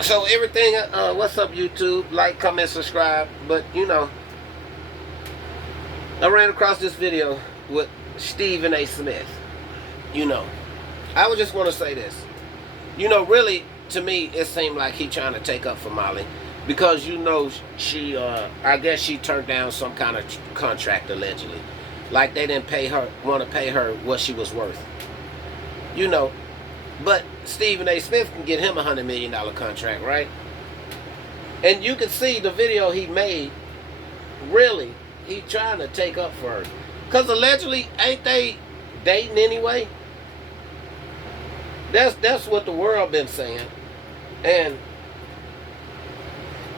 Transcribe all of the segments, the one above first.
So everything, what's up YouTube? Like, comment, subscribe. But I ran across this video with Stephen A. Smith. You know, I would just want to say this. Really, to me, it seemed like he trying to take up for Molly because she, I guess she turned down some kind of contract allegedly, like they didn't want to pay her what she was worth. You know, but Stephen A. Smith can get him $100 million contract, right? And you can see the video he made. Really, he trying to take up for her, cause allegedly ain't they dating anyway? That's what the world been saying, and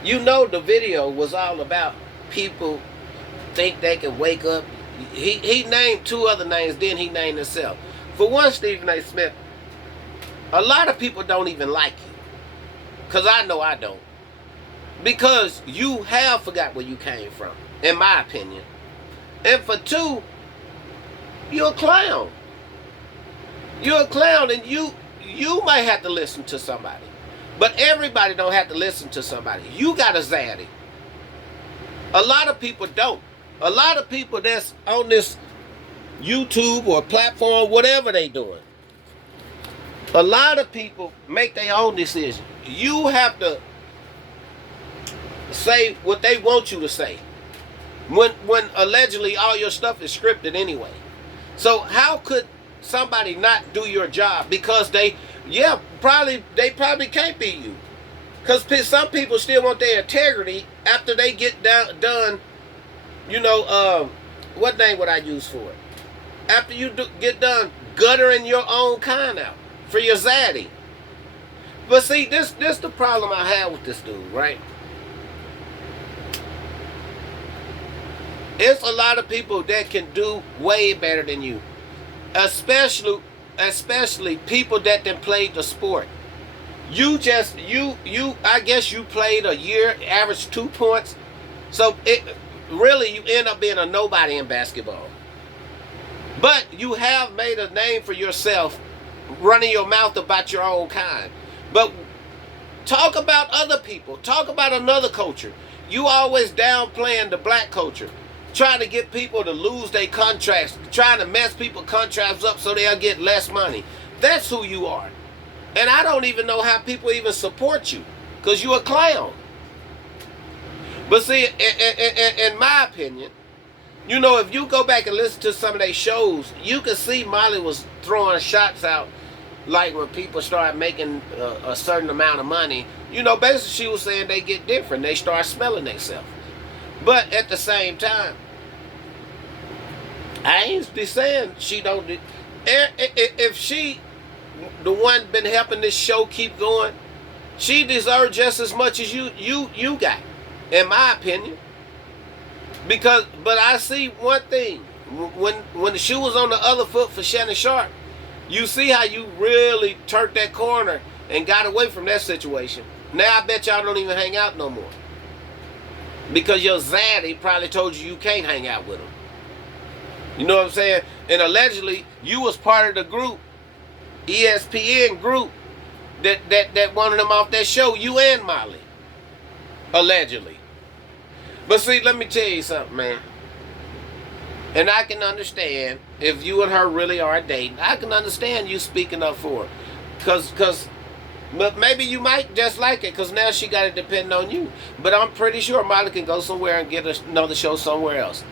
the video was all about people think they can wake up. He named two other names, then he named himself. For one, Stephen A. Smith, a lot of people don't even like you, cause I know I don't, because you have forgot where you came from, in my opinion. And for two, you're a clown. You're a clown, and you might have to listen to somebody. But everybody don't have to listen to somebody. You got a zaddy. A lot of people don't. A lot of people that's on this YouTube or platform, whatever they doing, a lot of people make their own decision. You have to say what they want you to say. When allegedly all your stuff is scripted anyway. So how could somebody not do your job because they probably can't be you, because some people still want their integrity after they get done. What name would I use for it? After you get done guttering your own kind out for your zaddy. But see, this the problem I have with this dude, right? It's a lot of people that can do way better than you. Especially people that then played the sport. I guess you played a year, averaged 2 points. So really you end up being a nobody in basketball. But you have made a name for yourself running your mouth about your own kind. But talk about other people. Talk about another culture. You always downplaying the black culture, trying to get people to lose their contracts, trying to mess people's contracts up so they'll get less money. That's who you are. And I don't even know how people even support you, because you're a clown. But see, in my opinion, if you go back and listen to some of their shows, you can see Molly was throwing shots out, like when people start making a certain amount of money. Basically she was saying they get different. They start smelling themselves. But at the same time, I ain't be saying she don't. If she, the one been helping this show keep going, she deserves just as much as you got, in my opinion. But I see one thing: when the shoe was on the other foot for Shannon Sharp, you see how you really turned that corner and got away from that situation. Now I bet y'all don't even hang out no more, because your zaddy probably told you can't hang out with him. You know what I'm saying? And allegedly, you was part of the group, ESPN group, that wanted him off that show, you and Molly. Allegedly. But see, let me tell you something, man. And I can understand if you and her really are dating. I can understand you speaking up for her. But maybe you might just like it, because now she got to depend on you. But I'm pretty sure Molly can go somewhere and get another show somewhere else.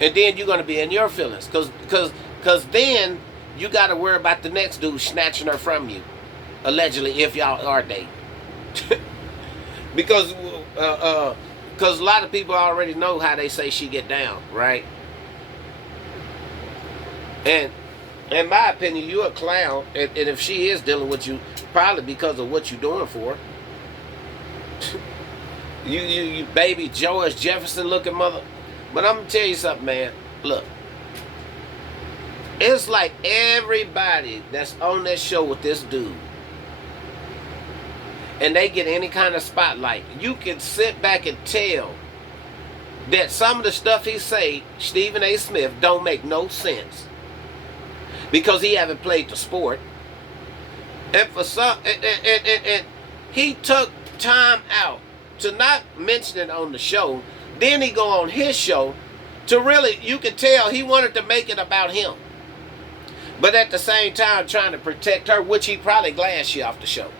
And then you're going to be in your feelings. Because then you got to worry about the next dude snatching her from you. Allegedly, if y'all are dating. Because a lot of people already know how they say she get down, right? And in my opinion, you're a clown. And if she is dealing with you, probably because of what you're doing for her. you baby George Jefferson looking mother. But I'm going to tell you something, man. Look. It's like everybody that's on that show with this dude, and they get any kind of spotlight, you can sit back and tell that some of the stuff he say, Stephen A. Smith, don't make no sense, because he haven't played the sport. And for some, and he took time out to not mention it on the show. Then he go on his show to really, you can tell he wanted to make it about him. But at the same time trying to protect her, which he probably glanced you off the show.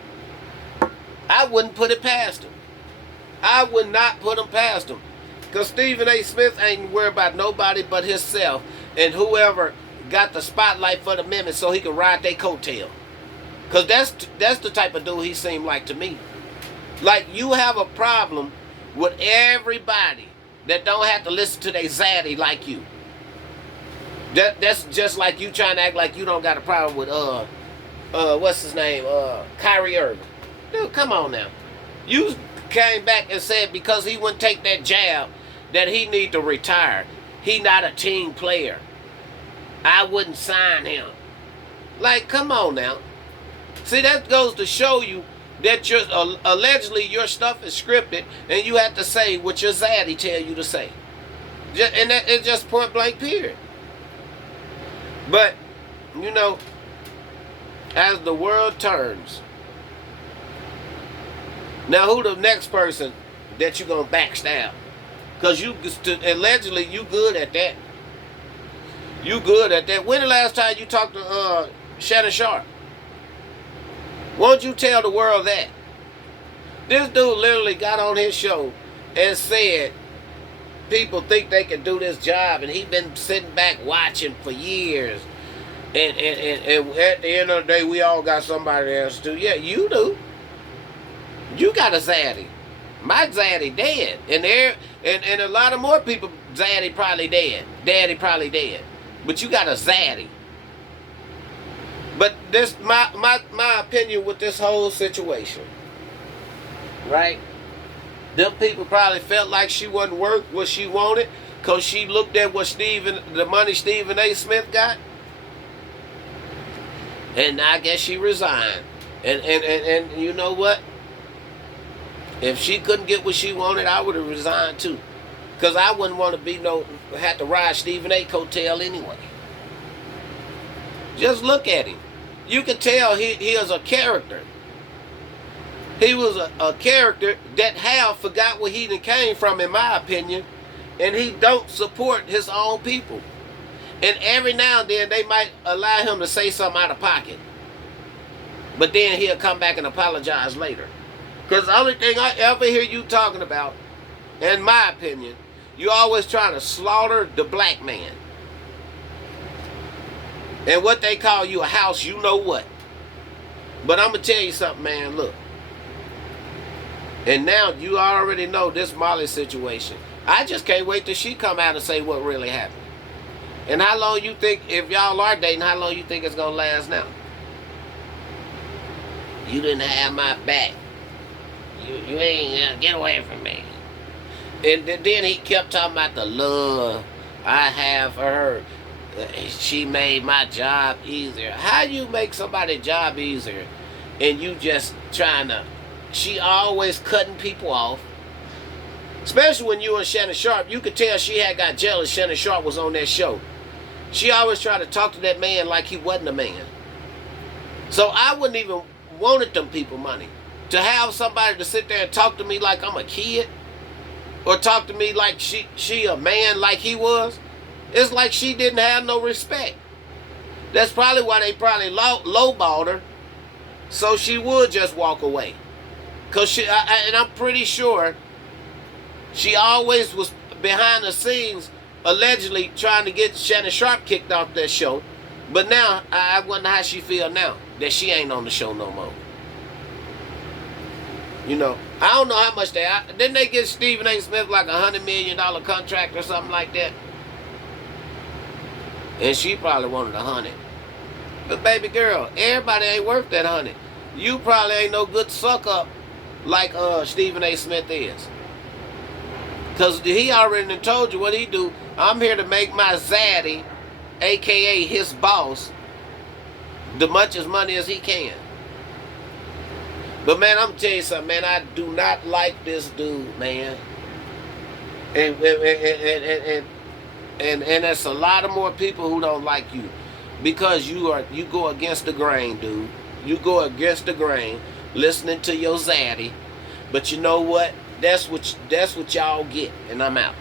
I wouldn't put it past him. I would not put him past him. Because Stephen A. Smith ain't worried about nobody but himself and whoever got the spotlight for the minute so he can ride their coattail. Because that's the type of dude he seemed like to me. Like, you have a problem with everybody that don't have to listen to their zaddy like you. That's just like you trying to act like you don't got a problem with, what's his name, Kyrie Irving. Dude, come on now. You came back and said because he wouldn't take that jab that he need to retire. He not a team player. I wouldn't sign him. Like, come on now. See, that goes to show you that allegedly your stuff is scripted and you have to say what your zaddy tell you to say. And that, it's just point blank period. But, you know, as the world turns, now who the next person that you gonna backstab? Because allegedly you good at that. You good at that. When the last time you talked to Shannon Sharp? Won't you tell the world that? This dude literally got on his show and said people think they can do this job, and he been sitting back watching for years. And at the end of the day, we all got somebody else too. Yeah, you do. You got a zaddy. My zaddy dead. And a lot of more people, zaddy probably dead. Daddy probably dead. But you got a zaddy. But this my opinion with this whole situation. Right? Them people probably felt like she wasn't worth what she wanted because she looked at what the money Stephen A. Smith got. And I guess she resigned. And you know what? If she couldn't get what she wanted, I would have resigned too. Because I wouldn't want to have to ride Stephen A. coattail anyway. Just look at him. You can tell he is a character. He was a character that forgot where he came from, in my opinion. And he don't support his own people. And every now and then they might allow him to say something out of pocket. But then he'll come back and apologize later. Because the only thing I ever hear you talking about, in my opinion, you always trying to slaughter the black man. And what they call you a house, you know what. But I'm going to tell you something, man, look. And now you already know this Molly situation. I just can't wait till she come out and say what really happened. And how long you think, if y'all are dating, how long you think it's going to last now? You didn't have my back. You ain't get away from me. And then he kept talking about the love I have for her. She made my job easier. How you make somebody's job easier and you just trying to... She always cutting people off. Especially when you and Shannon Sharp, you could tell she had got jealous Shannon Sharp was on that show. She always tried to talk to that man like he wasn't a man. So I wouldn't even wanted them people money. To have somebody to sit there and talk to me like I'm a kid, or talk to me like she a man like he was, it's like she didn't have no respect. That's probably why they probably lowballed her, so she would just walk away. Cause and I'm pretty sure she always was behind the scenes, allegedly trying to get Shannon Sharp kicked off that show. But now I wonder how she feel now that she ain't on the show no more. You know, I don't know how much didn't they get Stephen A. Smith like $100 million contract or something like that? And she probably wanted 100. But baby girl, everybody ain't worth that 100. You probably ain't no good suck up like Stephen A. Smith is. Because he already done told you what he do. I'm here to make my zaddy, a.k.a. his boss, the much as money as he can. But man, I'm gonna tell you something, man. I do not like this dude, man. And there's a lot of more people who don't like you because you go against the grain, dude. You go against the grain, listening to your zaddy, But you know what? That's what y'all get, and I'm out.